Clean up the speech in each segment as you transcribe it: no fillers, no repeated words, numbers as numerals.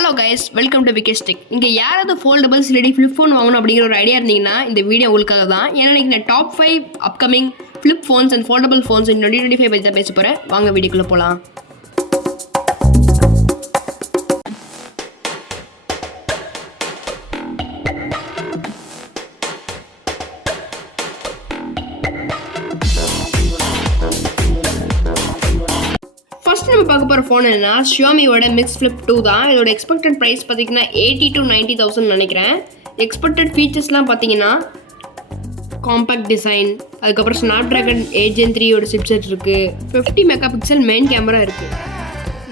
Hello guys, welcome to Wicked Stick. இங்கே யாராவது foldables இல்லடி flip phone வாங்கணும் அப்படிங்கிற ஒரு ஐடியா இருந்தீங்கன்னா இந்த வீடியோ உங்களுக்காக தான். ஏன்னா நான் top 5 upcoming flip phones and foldable phones in 2025 பற்றி தான் பேச போகிறேன். வாங்க வீடியோக்குள்ளே போகலாம். ஃபர்ஸ்ட் நம்ம பார்க்க போகிற ஃபோன் என்னன்னா ஷியோமியோட மிக்ஸ் ஃப்ளிப் 2 தான். இதோட எக்ஸ்பெக்டட் ப்ரைஸ் பார்த்தீங்கன்னா 80 to 90,000 நினைக்கிறேன். எக்ஸ்பெக்டட் ஃபீச்சர்ஸ்லாம் பார்த்தீங்கன்னா காம்பேக்ட் டிசைன், அதுக்கப்புறம் ஸ்னாப்ட்ராகன் 8 Gen 3 சிப்செட் இருக்குது, 50 மெகா பிக்சல் மெயின் கேமரா இருக்குது.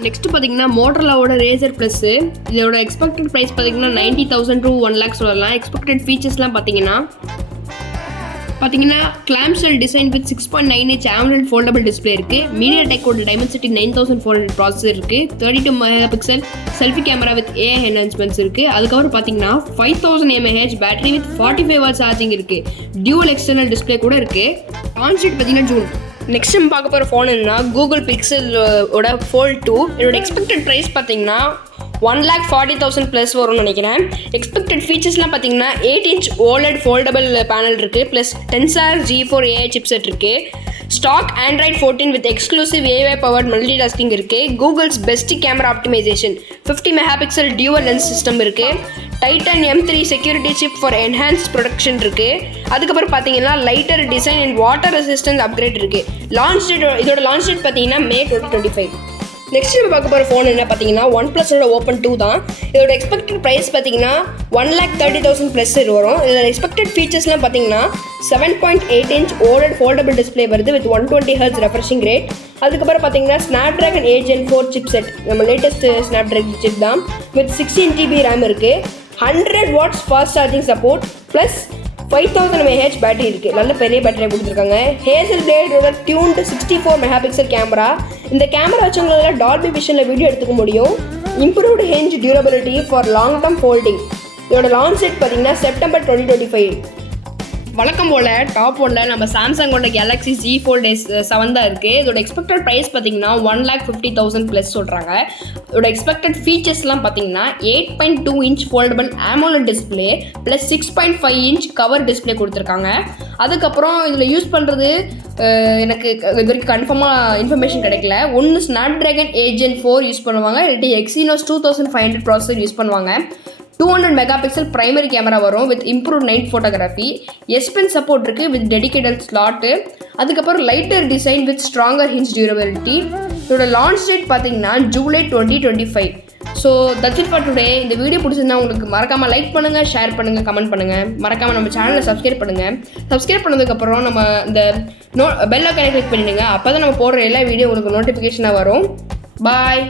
நெக்ஸ்ட் பார்த்தீங்கன்னா மோட்டரோலாவோட ரேசர் ப்ளஸ்ஸு. இதோட எக்ஸ்பெக்டட் ப்ரைஸ் பார்த்தீங்கன்னா 90,000 to 1 lakh சொல்லலாம். எக்ஸ்பெக்டட் ஃபீச்சர்ஸ்லாம் பார்த்தீங்கன்னா clamshell design with 6.9 inch AMOLED foldable display இருக்குது. மீடியாடெக்கோட டைமென்சிட்டி 9400 ப்ராசஸர் இருக்குது. 32 mega pixel selfie camera with AI enhancements இருக்குது. அதுக்கப்புறம் பார்த்தீங்கன்னா 5000 mAh battery with 45 watt charging இருக்குது. டியூவல் எக்ஸ்டர்னல் டிஸ்பிளே கூட இருக்குது. லான்ச் டேட் பார்த்தீங்கன்னா ஜூன். நெக்ஸ்ட் நம்ம பார்க்க போகிற ஃபோன் என்னன்னா கூகுள் பிக்சலோட Fold 2. இதோட எக்ஸ்பெக்டட் ப்ரைஸ் பார்த்தீங்கன்னா 1,40,000 ப்ளஸ் வரும்னு நினைக்கிறேன். எக்ஸ்பெக்டட் ஃபீச்சர்ஸ்லாம் பார்த்தீங்கன்னா 8 inch OLED foldable பேனல் இருக்குது, plus Tensor G4 AI chipset இருக்குது. Stock Android 14 with exclusive AI powered multitasking இருக்குது. Google's best camera optimisation, 50 megapixel dual lens system இருக்குது. Titan M3 security chip for enhance production இருக்குது. அதுக்கப்புறம் பார்த்தீங்கன்னா lighter design and water resistance upgrade இருக்குது. Launch date இதோட launch date பார்த்தீங்கன்னா May 2025. Next நம்ம பார்க்க போகிற ஃபோன் என்ன பார்த்தீங்கன்னா OnePlusோட Open 2 தான். இதோட எக்ஸ்பெக்டட் ப்ரைஸ் பார்த்தீங்கன்னா 1,30,000 ப்ளஸ் வரும். இதோட எக்ஸ்பெக்டட் ஃபீச்சர்ஸ்லாம் பார்த்தீங்கன்னா 7.8 inch OLED foldable டிஸ்பிளே வருது வித் 120 Hz ரெஃப்ரெஷிங் ரேட். அதுக்கப்புறம் பார்த்தீங்கன்னா ஸ்னாப்ட்ராகன் 8 Gen 4 சிப்செட், நம்ம லேட்டஸ்ட் ஸ்னாப்ட்ராகன் சிப் தான், வித் 16 GB RAM இருக்குது. 100 watts fast charging support, plus 5000 mAh battery இருக்குது. நல்ல பெரிய பேட்டரியை கொடுத்துருக்காங்க. ஹேசல் பிளேடோட டியூன்டு 64 மெகா பிக்சல் கேமரா. இந்த கேமரா வச்சவங்களால டால்பி விஷனில் வீடியோ எடுத்துக்க முடியும். Improved hinge durability for long term folding. இதோட லான்ச் டேட் பார்த்தீங்கன்னா September 2025. வழக்கம் போல் டாப் 1 நம்ம சாம்சங்கோட கேலக்ஸி Z4 தான் இருக்குது. இதோட எக்ஸ்பெக்டட் ப்ரைஸ் பார்த்தீங்கன்னா 1,50,000 ப்ளஸ் சொல்கிறாங்க. இதோட எக்ஸ்பெக்டட் ஃபீச்சர்ஸ்லாம் பார்த்தீங்கன்னா 8.2 inch foldable AMOLED display plus 6.5 inch cover display கொடுத்துருக்காங்க. அதுக்கப்புறம் இதில் யூஸ் பண்ணுறது எனக்கு இது வரைக்கும் கன்ஃபார்மாக இன்ஃபர்மேஷன் கிடைக்கல. ஒன்று ஸ்னாப்ட்ராகன் 8 Gen 4 யூஸ் பண்ணுவாங்க, இல்லாட்டி Exynos 2500 ப்ராசஸர் யூஸ் பண்ணுவாங்க. 200 மெகா பிக்சல் பிரைமரி கேமரா வரும் with improve night photography. S Pen support இருக்குது வித் டெடிகேட்டட் ஸ்லாட்டு. அதுக்கப்புறம் lighter design with stronger hinge durability. இதோட லான்ச் டேட் பார்த்தீங்கன்னா July 2025. So that's it for today. இந்த video பிடிச்சிருந்தா உங்களுக்கு மறக்காமல் லைக் பண்ணுங்கள், ஷேர் பண்ணுங்கள், கமெண்ட் பண்ணுங்கள். மறக்காமல் நம்ம சேனலை சப்ஸ்கிரைப் பண்ணுங்கள். சப்ஸ்கிரைப் பண்ணதுக்கப்புறம் நம்ம இந்த பெல் ஐக்கானை கிளிக் பண்ணிடுங்க. அப்போ தான் நம்ம போடுற எல்லா வீடியோ உங்களுக்கு நோட்டிஃபிகேஷனாக வரும். பாய்.